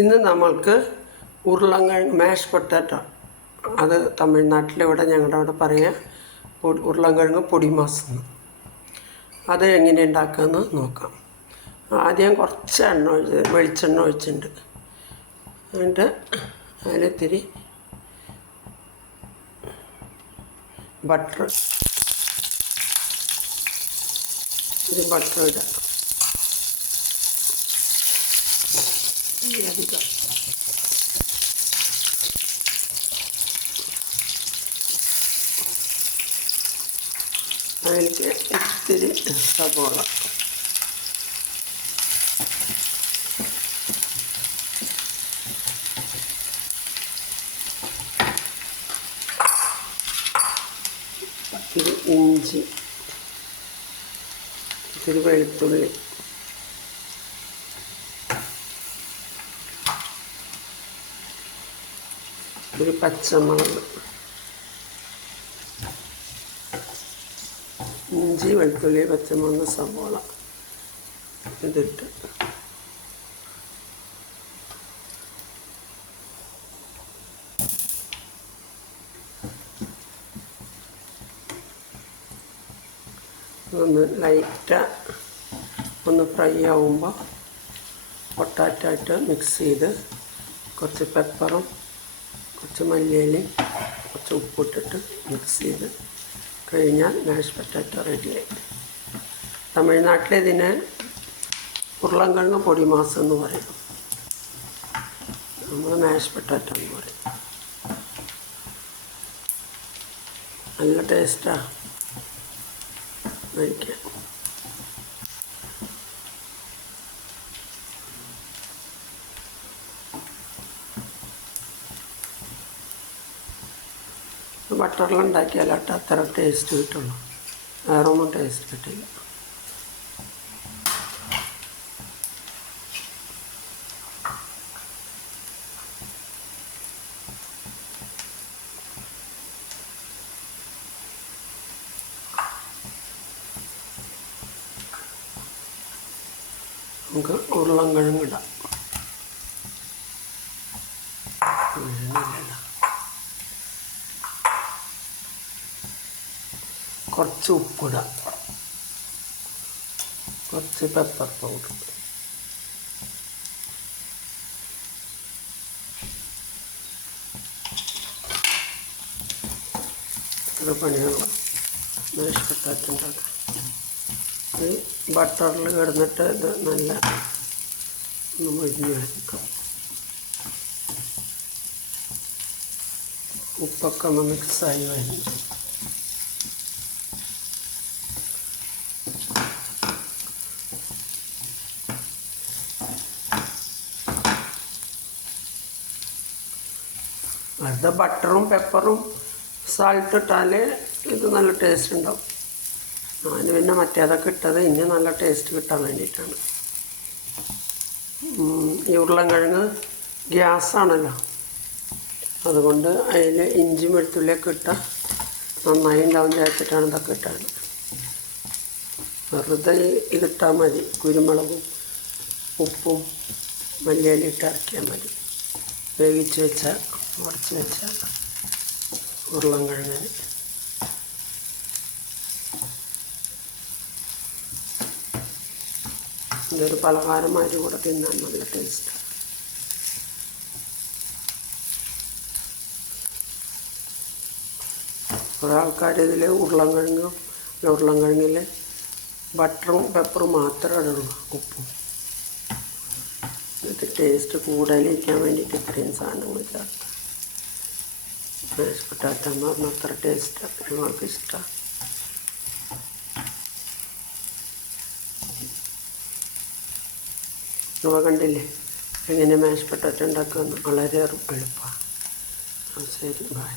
ഇന്ന് നമ്മൾക്ക് ഉരുളൻകിഴങ്ങ് മാഷ് പൊട്ടാറ്റോ അത് തമിഴ്നാട്ടിലിവിടെ ഞങ്ങളുടെ അവിടെ പറയുക ഉരുളങ്കിഴങ്ങ് ഉരുളൻകിഴങ്ങ് പൊടി മാസം. അത് എങ്ങനെ ഉണ്ടാക്കാമെന്ന് നോക്കാം. ആദ്യം കുറച്ച് എണ്ണ ഒഴിച്ച് വെളിച്ചെണ്ണ ഒഴിച്ചിട്ടുണ്ട്. എന്നിട്ട് അതിലിത്തിരി ബട്ടർ ഇത് ബട്ടർ ഇടാം. അധികം അതിലേക്ക് ഇത്തിരി സബോള ഇത്തിരി ഇഞ്ചി ഇത്തിരി വെളുത്തുള്ളി. ഒരു പച്ചമുളക്. ഇഞ്ചി വെളുത്തുള്ളി പച്ചമുളക് സവോള ഇതിട്ട്. ഒന്ന് ലൈറ്റ് ഒന്ന് ഫ്രൈ ആവുമ്പോൾ പൊട്ടാറ്റോ ഇട്ട് മിക്സ് ചെയ്ത് കുറച്ച് പെപ്പറും കുറച്ച് മല്ലിയിലയും കുറച്ച് ഉപ്പിട്ടിട്ട് മിക്സ് ചെയ്ത് കഴിഞ്ഞാൽ മാഷ് പൊട്ടാറ്റോ റെഡിയായി തമിഴ്നാട്ടിലിതിന് ഉരുളൻകിഴങ്ങ് പൊടി മാസം എന്ന് പറയും. നമ്മൾ മാഷ് പൊട്ടാറ്റോ എന്ന് പറയും. നല്ല ടേസ്റ്റാണ് കഴിക്കാൻ ബട്ടറിലുണ്ടാക്കിയാലാട്ട് അത്ര ടേസ്റ്റ് കിട്ടുള്ളൂ. വേറൊന്നും ടേസ്റ്റ് കിട്ടില്ല. നമുക്ക് ഉരുളൻകിഴങ്ങിടാം വീഴുന്നില്ലല്ലോ കുറച്ച് ഉപ്പിടുക കുറച്ച് പെപ്പർ പൗഡർ ഇത്ര പണിയുള്ള മേശ പൊട്ടാറ്റുണ്ടാക്കാം ഇത് ബട്ടറിൽ കിടന്നിട്ട് ഇത് നല്ല ഒന്ന് മൊരിഞ്ഞ് വയ്ക്കാം ഉപ്പൊക്കെ ഒന്ന് മിക്സായി വരുന്നു. വെറുതെ ബട്ടറും പെപ്പറും സാൾട്ട് ഇട്ടാൽ ഇത് നല്ല ടേസ്റ്റ് ഉണ്ടാവും. ഞാൻ പിന്നെ മറ്റേതൊക്കെ ഇട്ടത് ഇനി നല്ല ടേസ്റ്റ് കിട്ടാൻ വേണ്ടിയിട്ടാണ്. ഈ ഉരുളൻകിഴങ്ങ് ഗ്യാസാണല്ലോ അതുകൊണ്ട് അതിൽ ഇഞ്ചി വെളുത്തുള്ളിയൊക്കെ ഇട്ട നന്നായി ഉണ്ടാവും ചേച്ചിട്ടാണ് ഇതൊക്കെ ഇട്ടാണ് വെറുതെ ഇതിട്ടാൽ മതി. കുരുമുളകും ഉപ്പും മല്ലിയിലിട്ട് ഇറക്കിയാൽ മതി. വേവിച്ച് വെച്ച ഉടച്ച് വെച്ച ഉരുളൻകിഴങ്ങിന് ഇതൊരു പലഹാരമായിട്ട് കൂടെ തിന്നാൻ നല്ല ടേസ്റ്റ് കുറേ ആൾക്കാർ ഇതിൽ ഉരുളൻകിഴങ്ങും ഉരുളൻകിഴങ്ങിൽ ബട്ടറും പെപ്പറും മാത്രമേ ഇടുള്ളൂ ഉപ്പും. ഇത് ടേസ്റ്റ് കൂടുതലിരിക്കാൻ വേണ്ടിയിട്ട് ഇത്രയും സാധനങ്ങൾ ചേർത്ത്. പറഞ്ഞാൽ അത്ര ടേസ്റ്റ് ഞങ്ങൾക്ക് ഇഷ്ടമാണ് ഇവ കണ്ടില്ലേ? എങ്ങനെ മാഷ് പൊട്ടാറ്റ ഉണ്ടാക്കുമെന്ന് വളരെ എളുപ്പമാണ് ശരി ബൈ